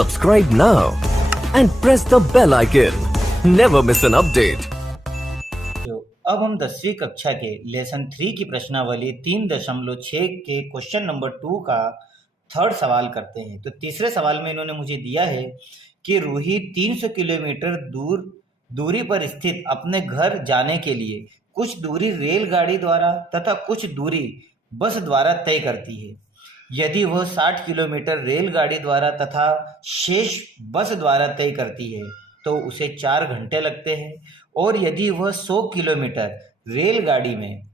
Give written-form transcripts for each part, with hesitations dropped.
Subscribe now and press the bell icon. Never miss an update. तो अब हम 10वीं कक्षा के लेसन 3 की प्रश्नावली 3.6 के क्वेश्चन नंबर 2 का थर्ड सवाल करते हैं। तो तीसरे सवाल में इन्होंने मुझे दिया है कि रूही 300 किलोमीटर दूरी पर स्थित अपने घर जाने के लिए कुछ दूरी रेलगाड़ी द्वारा तथा कुछ दूरी बस द्वारा तय करती है। यदि वह 60 किलोमीटर रेलगाड़ी द्वारा तथा शेष बस द्वारा तय करती है तो उसे 4 घंटे लगते हैं, और यदि वह 100 किलोमीटर रेलगाड़ी में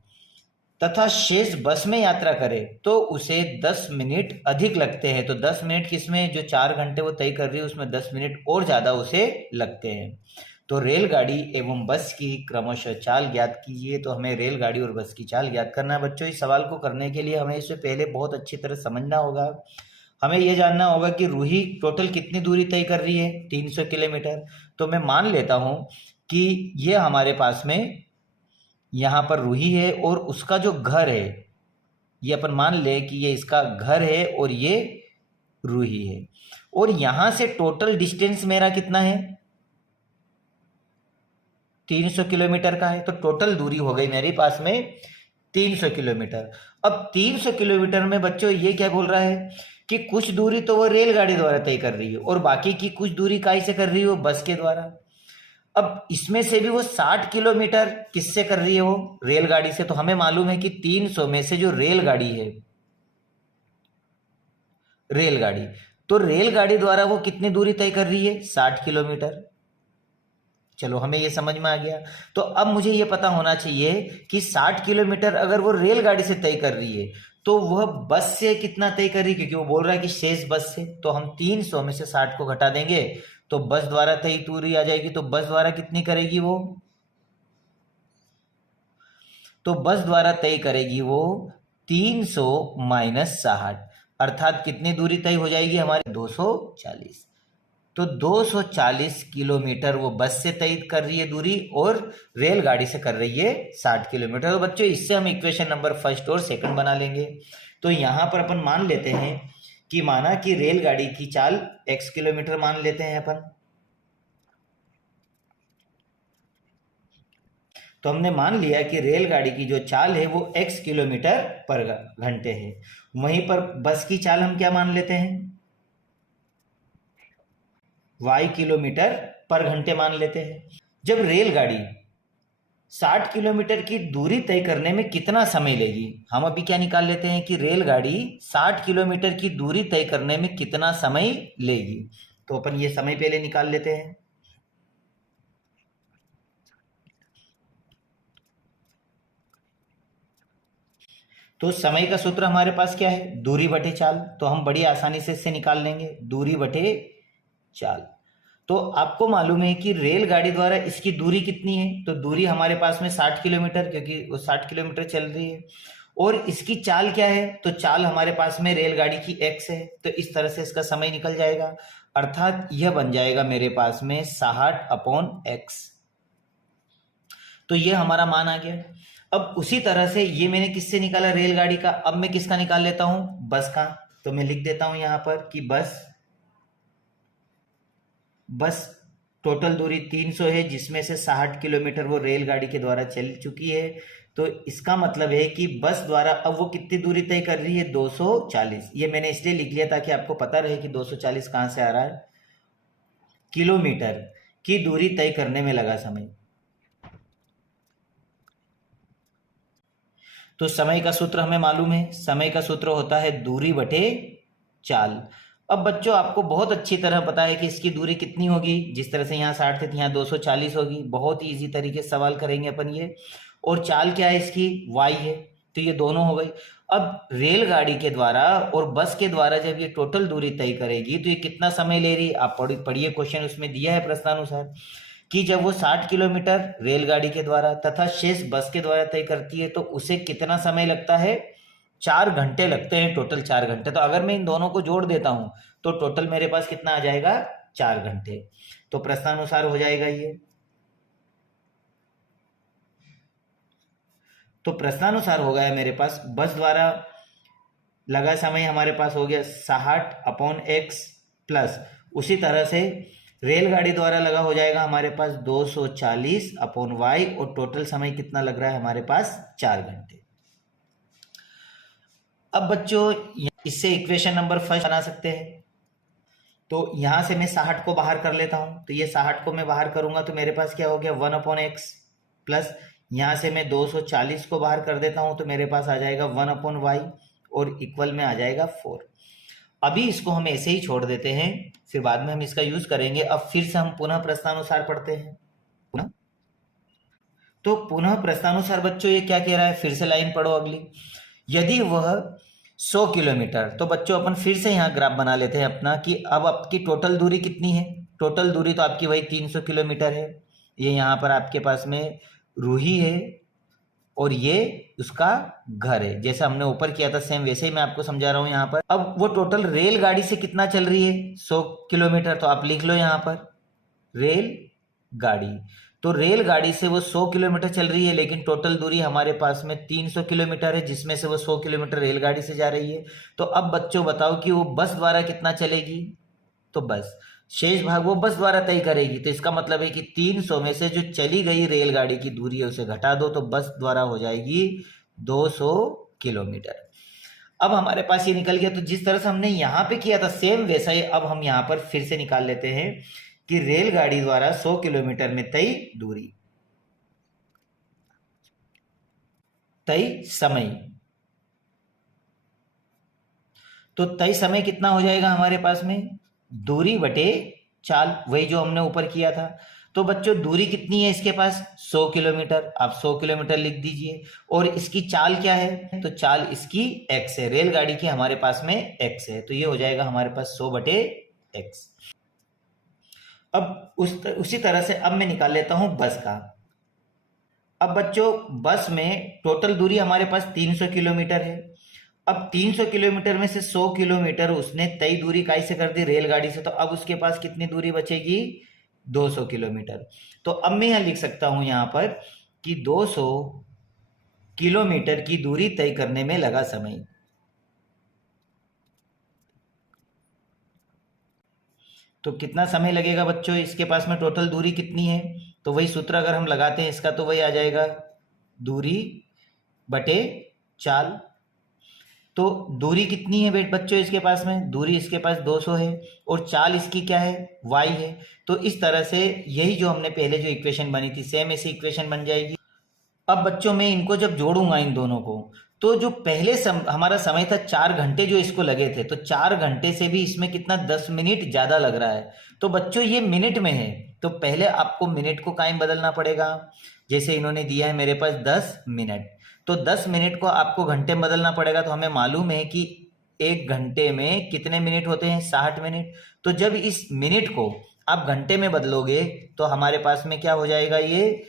तथा शेष बस में यात्रा करे तो उसे 10 मिनट अधिक लगते हैं। तो 10 मिनट किसमें, जो 4 घंटे वो तय कर रही है उसमें 10 मिनट और ज़्यादा उसे लगते हैं। तो रेलगाड़ी एवं बस की क्रमशः चाल ज्ञात कीजिए। तो हमें रेलगाड़ी और बस की चाल ज्ञात करना है। बच्चों, इस सवाल को करने के लिए हमें इससे पहले बहुत अच्छी तरह समझना होगा। हमें यह जानना होगा कि रूही टोटल कितनी दूरी तय कर रही है, 300 किलोमीटर। तो मैं मान लेता हूं कि ये हमारे पास में यहाँ पर रूही है और उसका जो घर है, ये अपन मान ले कि ये इसका घर है और ये रूही है। और यहाँ से टोटल डिस्टेंस मेरा कितना है, 300 किलोमीटर का है। तो टोटल दूरी हो गई मेरे पास में 300 किलोमीटर। अब 300 किलोमीटर में बच्चों ये क्या बोल रहा है कि कुछ दूरी तो वो रेलगाड़ी द्वारा तय कर रही है और बाकी की कुछ दूरी काहे से कर रही है, वो बस के द्वारा। अब इसमें से भी वो 60 किलोमीटर किससे कर रही है, वो रेलगाड़ी से। तो हमें मालूम है कि 300 में से जो रेलगाड़ी है, रेलगाड़ी, तो रेलगाड़ी द्वारा वो कितनी दूरी तय कर रही है, 60 किलोमीटर। चलो, हमें ये समझ में आ गया। तो अब मुझे ये पता होना चाहिए कि 60 किलोमीटर अगर वो रेलगाड़ी से तय कर रही है तो वह बस से कितना तय कर रही है, क्योंकि वो बोल रहा है कि शेष बस से। तो हम 300 में से 60 को घटा देंगे तो बस द्वारा तय दूरी आ जाएगी। तो बस द्वारा कितनी करेगी वो, तो बस द्वारा तय करेगी वो 300 माइनस 60, अर्थात कितनी दूरी तय हो जाएगी हमारी, 240। तो 240 किलोमीटर वो बस से तय कर रही है दूरी और रेलगाड़ी से कर रही है 60 किलोमीटर। तो बच्चों, इससे हम इक्वेशन नंबर फर्स्ट और सेकंड बना लेंगे। तो यहां पर अपन मान लेते हैं कि माना कि रेलगाड़ी की चाल x किलोमीटर मान लेते हैं अपन। तो हमने मान लिया कि रेलगाड़ी की जो चाल है वो x किलोमीटर पर घंटे है। वहीं पर बस की चाल हम क्या मान लेते हैं, y किलोमीटर पर घंटे मान लेते हैं। जब रेलगाड़ी 60 किलोमीटर की दूरी तय करने में कितना समय लेगी, हम अभी क्या निकाल लेते हैं कि रेलगाड़ी 60 किलोमीटर की दूरी तय करने में कितना समय लेगी। तो अपन ये समय पहले निकाल लेते हैं। तो समय का सूत्र हमारे पास क्या है, दूरी बटे चाल। तो हम बड़ी आसानी से इससे निकाल लेंगे, दूरी बटे चाल। तो आपको मालूम है कि रेलगाड़ी द्वारा इसकी दूरी कितनी है, तो दूरी हमारे पास में 60 किलोमीटर, क्योंकि वो 60 किलोमीटर चल रही है। और इसकी चाल क्या है, तो चाल हमारे पास में रेलगाड़ी की x है। तो इस तरह से इसका समय निकल जाएगा, अर्थात यह बन जाएगा मेरे पास में 60/x। तो ये हमारा मान आ गया। अब उसी तरह से ये मैंने किससे निकाला, रेलगाड़ी का। अब मैं किसका निकाल लेता हूं, बस का। तो मैं लिख देता हूं यहां पर कि बस टोटल दूरी 300 है, जिसमें से 60 किलोमीटर वो रेलगाड़ी के द्वारा चल चुकी है। तो इसका मतलब है कि बस द्वारा अब वो कितनी दूरी तय कर रही है, 240। ये मैंने इसलिए लिख लिया ताकि आपको पता रहे कि 240 कहां से आ रहा है, किलोमीटर की दूरी तय करने में लगा समय। तो समय का सूत्र हमें मालूम है, समय का सूत्र होता है दूरी बटे चाल। अब बच्चों, आपको बहुत अच्छी तरह पता है कि इसकी दूरी कितनी होगी। जिस तरह से यहाँ 60 थे, यहाँ 240 होगी। बहुत ही इजी तरीके से सवाल करेंगे अपन ये। और चाल क्या है इसकी, y है। तो ये दोनों हो गई। अब रेलगाड़ी के द्वारा और बस के द्वारा जब ये टोटल दूरी तय करेगी तो ये कितना समय ले रही है, आप पढ़िए क्वेश्चन उसमें दिया है प्रश्नानुसार कि जब वो 60 किलोमीटर रेलगाड़ी के द्वारा तथा शेष बस के द्वारा तय करती है तो उसे कितना समय लगता है, 4 घंटे लगते हैं, टोटल 4 घंटे। तो अगर मैं इन दोनों को जोड़ देता हूं तो टोटल मेरे पास कितना आ जाएगा, 4 घंटे। तो प्रश्नानुसार हो जाएगा ये। तो प्रश्नानुसार हो गया मेरे पास बस द्वारा लगा समय हमारे पास हो गया 60/x प्लस उसी तरह से रेलगाड़ी द्वारा लगा हो जाएगा हमारे पास 240 अपॉन वाई, और टोटल समय कितना लग रहा है हमारे पास 4 घंटे। अब बच्चों इससे इक्वेशन नंबर फर्स्ट बना सकते हैं। तो यहां से मैं 60 को बाहर कर लेता हूं, तो ये 60 को मैं बाहर करूंगा तो मेरे पास क्या हो गया 1/x, प्लस यहां से मैं 240 को बाहर कर देता हूं तो मेरे पास आ जाएगा 1/y, और इक्वल में आ जाएगा 4। अभी इसको हम ऐसे ही छोड़ देते हैं, फिर बाद में हम इसका यूज करेंगे। अब फिर से हम पुनः प्रश्नानुसार पढ़ते हैं। पुनः तो पुनः प्रश्नानुसार बच्चों ये क्या कह रहा है, फिर से लाइन पढ़ो अगली। यदि वह 100 किलोमीटर, तो बच्चों अपन फिर से यहाँ ग्राफ बना लेते हैं अपना कि अब आपकी टोटल दूरी कितनी है। टोटल दूरी तो आपकी वही 300 किलोमीटर है। ये यहाँ पर आपके पास में रूही है और ये उसका घर है, जैसा हमने ऊपर किया था सेम वैसे ही मैं आपको समझा रहा हूँ यहाँ पर। अब वो टोटल रेलगाड़ी से कितना चल रही है 100 किलोमीटर, तो आप लिख लो यहाँ पर रेल गाड़ी। तो रेलगाड़ी से वो 100 किलोमीटर चल रही है, लेकिन टोटल दूरी हमारे पास में 300 किलोमीटर है, जिसमें से वो 100 किलोमीटर रेलगाड़ी से जा रही है। तो अब बच्चों बताओ कि वो बस द्वारा कितना चलेगी, तो बस शेष भाग वो बस द्वारा तय करेगी। तो इसका मतलब है कि 300 में से जो चली गई रेलगाड़ी की दूरी है उसे घटा दो, तो बस द्वारा हो जाएगी 200 किलोमीटर। अब हमारे पास ये निकल गया। तो जिस तरह से हमने यहाँ पे किया था सेम वैसा ही अब हम यहाँ पर फिर से निकाल लेते हैं कि रेलगाड़ी द्वारा 100 किलोमीटर में तय दूरी, तय समय, तो तय समय कितना हो जाएगा हमारे पास में दूरी बटे चाल, वही जो हमने ऊपर किया था। तो बच्चों दूरी कितनी है इसके पास 100 किलोमीटर, आप 100 किलोमीटर लिख दीजिए। और इसकी चाल क्या है, तो चाल इसकी x है, रेलगाड़ी की हमारे पास में x है, तो ये हो जाएगा हमारे पास 100 बटे x। अब उसी तरह से अब मैं निकाल लेता हूं बस का। अब बच्चों बस में टोटल दूरी हमारे पास 300 किलोमीटर है। अब 300 किलोमीटर में से 100 किलोमीटर उसने तय दूरी कैसे कर दी रेलगाड़ी से, तो अब उसके पास कितनी दूरी बचेगी 200 किलोमीटर। तो अब मैं यहां लिख सकता हूं यहां पर कि 200 किलोमीटर की दूरी तय करने में लगा समय। तो कितना समय लगेगा बच्चों, इसके पास में टोटल दूरी कितनी है, तो वही सूत्र अगर हम लगाते हैं इसका तो वही आ जाएगा दूरी बटे चाल। तो दूरी कितनी है बच्चों इसके पास में, दूरी इसके पास 200 है और चाल इसकी क्या है y है। तो इस तरह से यही जो हमने पहले जो इक्वेशन बनी थी सेम ऐसी इक्वेशन बन जाएगी। अब बच्चों मैं इनको जब जोड़ूंगा इन दोनों को, तो जो पहले हमारा समय था 4 घंटे जो इसको लगे थे, तो 4 घंटे से भी इसमें कितना 10 मिनट ज्यादा लग रहा है। तो बच्चों ये मिनट में है, तो पहले आपको मिनट को कायम बदलना पड़ेगा। जैसे इन्होंने दिया है मेरे पास 10 मिनट, तो 10 मिनट को आपको घंटे में बदलना पड़ेगा। तो हमें मालूम है कि 1 घंटे में कितने मिनट होते हैं 60 मिनट। तो जब इस मिनट को आप घंटे में बदलोगे तो हमारे पास में क्या हो जाएगा, ये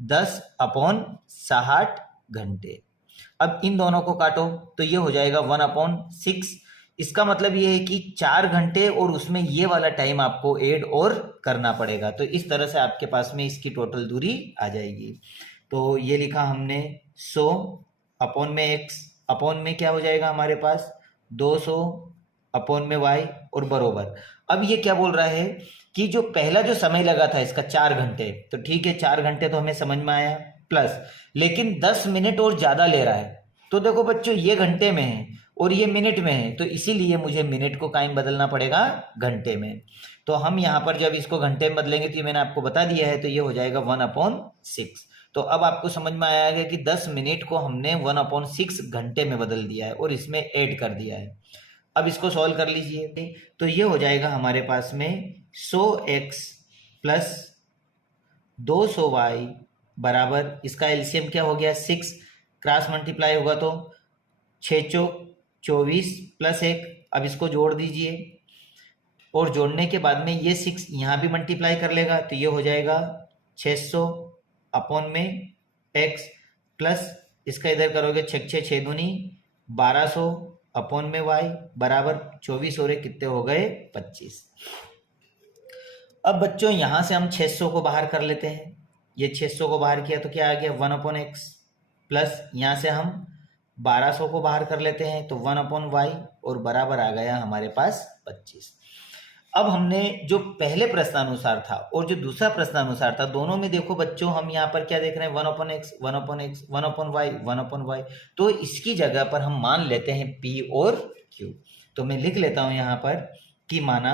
10/60 घंटे। अब इन दोनों को काटो तो ये हो जाएगा 1/6। इसका मतलब ये है कि 4 घंटे और उसमें ये वाला टाइम आपको ऐड और करना पड़ेगा। तो इस तरह से आपके पास में इसकी टोटल दूरी आ जाएगी। तो ये लिखा हमने 100 अपॉन में x, अपॉन में क्या हो जाएगा हमारे पास 200 अपॉन में y और बरोबर। अब ये क्या बोल रहा है कि जो पहला जो समय लगा था इसका 4 घंटे, तो ठीक है 4 घंटे तो हमें समझ में आया, प्लस लेकिन 10 मिनट और ज्यादा ले रहा है। तो देखो बच्चों ये घंटे में है और ये मिनट में है, तो इसीलिए मुझे मिनट को कायम बदलना पड़ेगा घंटे में। तो हम यहाँ पर जब इसको घंटे में बदलेंगे तो ये मैंने आपको बता दिया है, तो ये हो जाएगा 1/6। तो अब आपको समझ में आया है कि 10 मिनट को हमने 1/6 घंटे में बदल दिया है और इसमें ऐड कर दिया है। अब इसको सॉल्व कर लीजिए, तो ये हो जाएगा हमारे पास में 100x प्लस 200y बराबर, इसका एलसीएम क्या हो गया 6, क्रॉस मल्टीप्लाई होगा तो 6 चौक 24 प्लस 1। अब इसको जोड़ दीजिए और जोड़ने के बाद में ये 6 यहाँ भी मल्टीप्लाई कर लेगा, तो ये हो जाएगा 600 अपॉन में x प्लस इसका इधर करोगे 6 6 6 दूनी 1200 अपॉन में y बराबर 24 हो रहे कितने हो गए 25। अब बच्चों यहां से हम 600 को बाहर कर लेते हैं। ये 600 को बाहर किया तो क्या आ गया 1/x प्लस यहां से हम 1200 को बाहर कर लेते हैं तो 1/y और बराबर आ गया हमारे पास 25। अब हमने जो पहले प्रश्नानुसार था और जो दूसरा प्रश्नानुसार था, दोनों में देखो बच्चों हम यहाँ पर क्या देख रहे हैं, 1/x 1/x 1/y 1/y। तो इसकी जगह पर हम मान लेते हैं p और q। तो मैं लिख लेता हूं यहाँ पर कि माना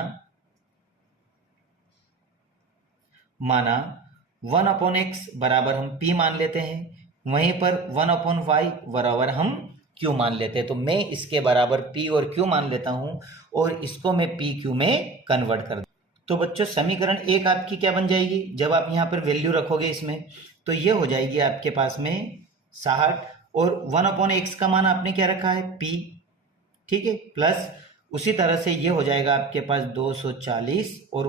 1/x बराबर हम p मान लेते हैं, वहीं पर 1/y बराबर हम q मान लेते हैं। तो मैं इसके बराबर p और q मान लेता हूं और इसको मैं p q में कन्वर्ट कर। तो बच्चों समीकरण एक आपकी क्या बन जाएगी, जब आप यहाँ पर वैल्यू रखोगे इसमें, तो ये हो जाएगी आपके पास में 60 और 1/x का मान आपने क्या रखा है, p, ठीक है, प्लस उसी तरह से ये हो जाएगा आपके पास 240 और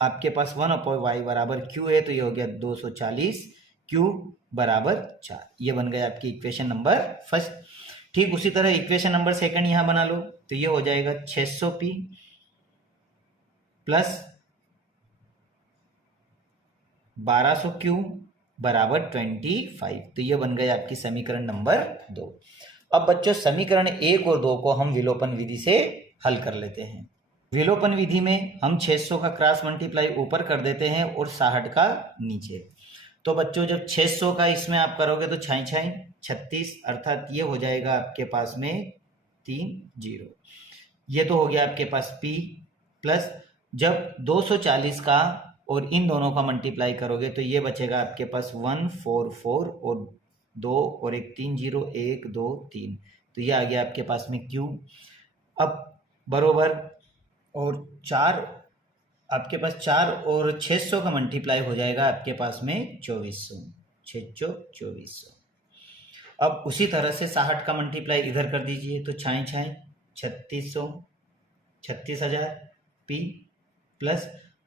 आपके पास 1/y बराबर q है, तो ये हो गया 240 q बराबर 4। ये बन गया आपकी इक्वेशन नंबर फर्स्ट। ठीक उसी तरह इक्वेशन नंबर सेकंड यहां बना लो, तो ये हो जाएगा 600p प्लस 1200q बराबर 25। तो ये बन गया आपकी समीकरण नंबर 2। अब बच्चों समीकरण 1 और 2 को हम विलोपन विधि से हल कर लेते हैं। विलोपन विधि में हम 600 का क्रॉस मल्टीप्लाई ऊपर कर देते हैं और 60 का नीचे। तो बच्चों जब 600 का इसमें आप करोगे तो 6 6 36, अर्थात ये हो जाएगा आपके पास में 3 0। ये तो हो गया आपके पास p प्लस जब 240 का और इन दोनों का मल्टीप्लाई करोगे तो ये बचेगा आपके पास 144 और 2 और एक 3 0 1 2 3। तो ये आ गया आपके पास में q। अब बरोबर और 4 आपके पास 4 और 600 का मल्टीप्लाई हो जाएगा आपके पास में 2400, 6 2400। अब उसी तरह से 60 का मल्टीप्लाई इधर कर दीजिए, तो 6 6 3600 36,000 p प्लस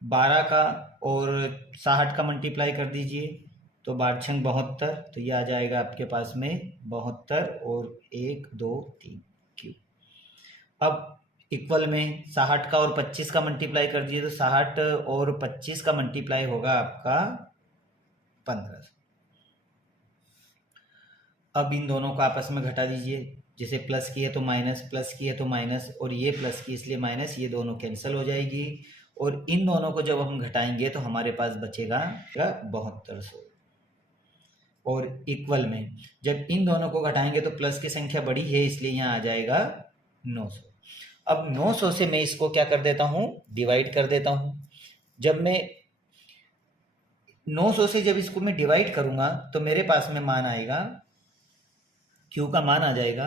12 का और 60 का मल्टीप्लाई कर दीजिए, तो 12 6 72। तो ये आ जाएगा आपके पास में 72 और 1 2 3 q। अब इक्वल में 60 का और 25 का मल्टीप्लाई कर दीजिए, तो 60 और 25 का मल्टीप्लाई होगा आपका 15। अब इन दोनों को आपस में घटा दीजिए, जैसे प्लस की है तो माइनस, प्लस की है तो माइनस, और ये प्लस की इसलिए माइनस, ये दोनों कैंसिल हो जाएगी। और इन दोनों को जब हम घटाएंगे तो हमारे पास बचेगा 7200। और इक्वल में जब इन दोनों को घटाएंगे तो प्लस की संख्या बड़ी है इसलिए यहाँ आ जाएगा 900। अब 900 से मैं इसको क्या कर देता हूँ, डिवाइड कर देता हूँ। जब मैं 900 से जब इसको मैं डिवाइड करूंगा तो मेरे पास में मान आएगा, q का मान आ जाएगा,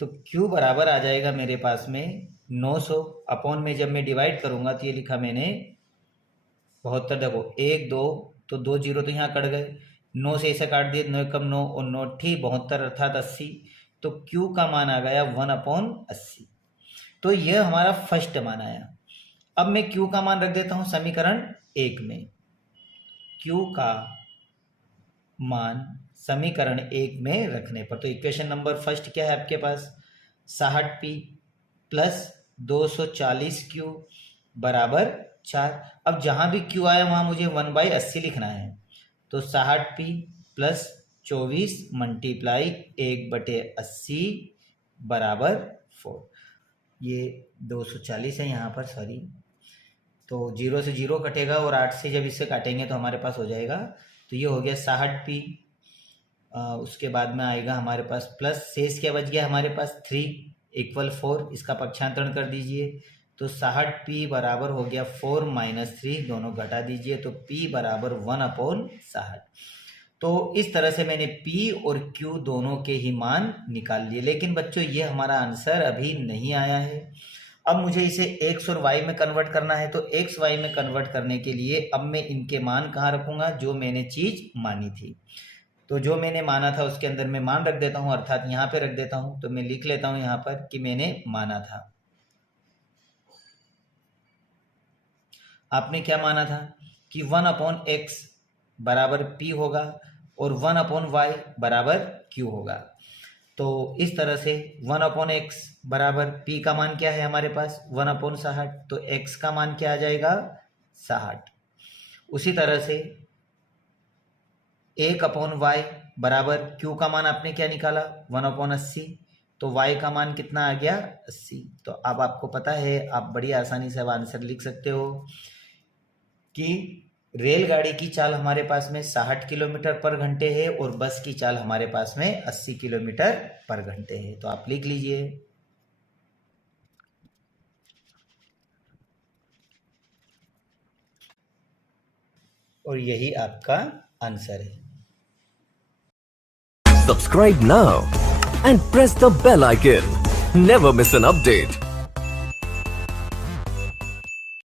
तो q बराबर आ जाएगा मेरे पास में 900 अपॉन में जब मैं डिवाइड करूंगा तो ये लिखा मैंने 72। देखो 1 2 तो 2 0 तो यहाँ कट गए, 9 से इसे काट दिए, 9 कम 9 और 9 ठीक 72 अर्थात 80। तो q का मान आ गया 1/80। तो यह हमारा फर्स्ट मान आया। अब मैं q का मान रख देता हूं समीकरण 1 में। q का मान समीकरण 1 में रखने पर, तो इक्वेशन नंबर फर्स्ट क्या है आपके पास, 60p प्लस 240q बराबर 4। अब जहां भी q आया वहां मुझे 1/80 लिखना है, तो 60p प्लस 24 मल्टीप्लाई 1/80 बराबर 4। ये 240 है यहाँ पर, सॉरी, तो 0 से 0 कटेगा और 8 से जब इससे काटेंगे तो हमारे पास हो जाएगा। तो ये हो गया 60p, उसके बाद में आएगा हमारे पास प्लस, शेष क्या बच गया हमारे पास 3 इक्वल 4, इसका पक्षांतरण कर दीजिए, तो 60p बराबर हो गया 4 - 3, दोनों घटा दीजिए, तो p बराबर 1/60। तो इस तरह से मैंने p और q दोनों के ही मान निकाल लिए। लेकिन बच्चों ये हमारा आंसर अभी नहीं आया है। अब मुझे इसे x और y में कन्वर्ट करना है, तो x y में कन्वर्ट करने के लिए अब मैं इनके मान कहाँ रखूंगा, जो मैंने चीज मानी थी। तो जो मैंने माना था उसके अंदर मैं मान रख देता हूं, अर्थात यहाँ पे रख देता हूं। तो मैं लिख लेता हूं यहाँ पर कि मैंने माना था। आपने क्या माना था कि 1/x बराबर p होगा और 1/y बराबर q होगा। तो इस तरह से 1/x बराबर p का मान क्या है हमारे पास 1/60, तो x का मान क्या आ जाएगा 60। उसी तरह से 1/y बराबर q का मान आपने क्या निकाला 1/80, तो y का मान कितना आ गया 80। तो अब आपको पता है, आप बड़ी आसानी से अब आंसर लिख सकते हो कि रेलगाड़ी की चाल हमारे पास में 60 किलोमीटर पर घंटे है और बस की चाल हमारे पास में 80 किलोमीटर पर घंटे है। तो आप लिख लीजिए। और यही आपका आंसर है। Subscribe now and press the bell icon. Never miss an update.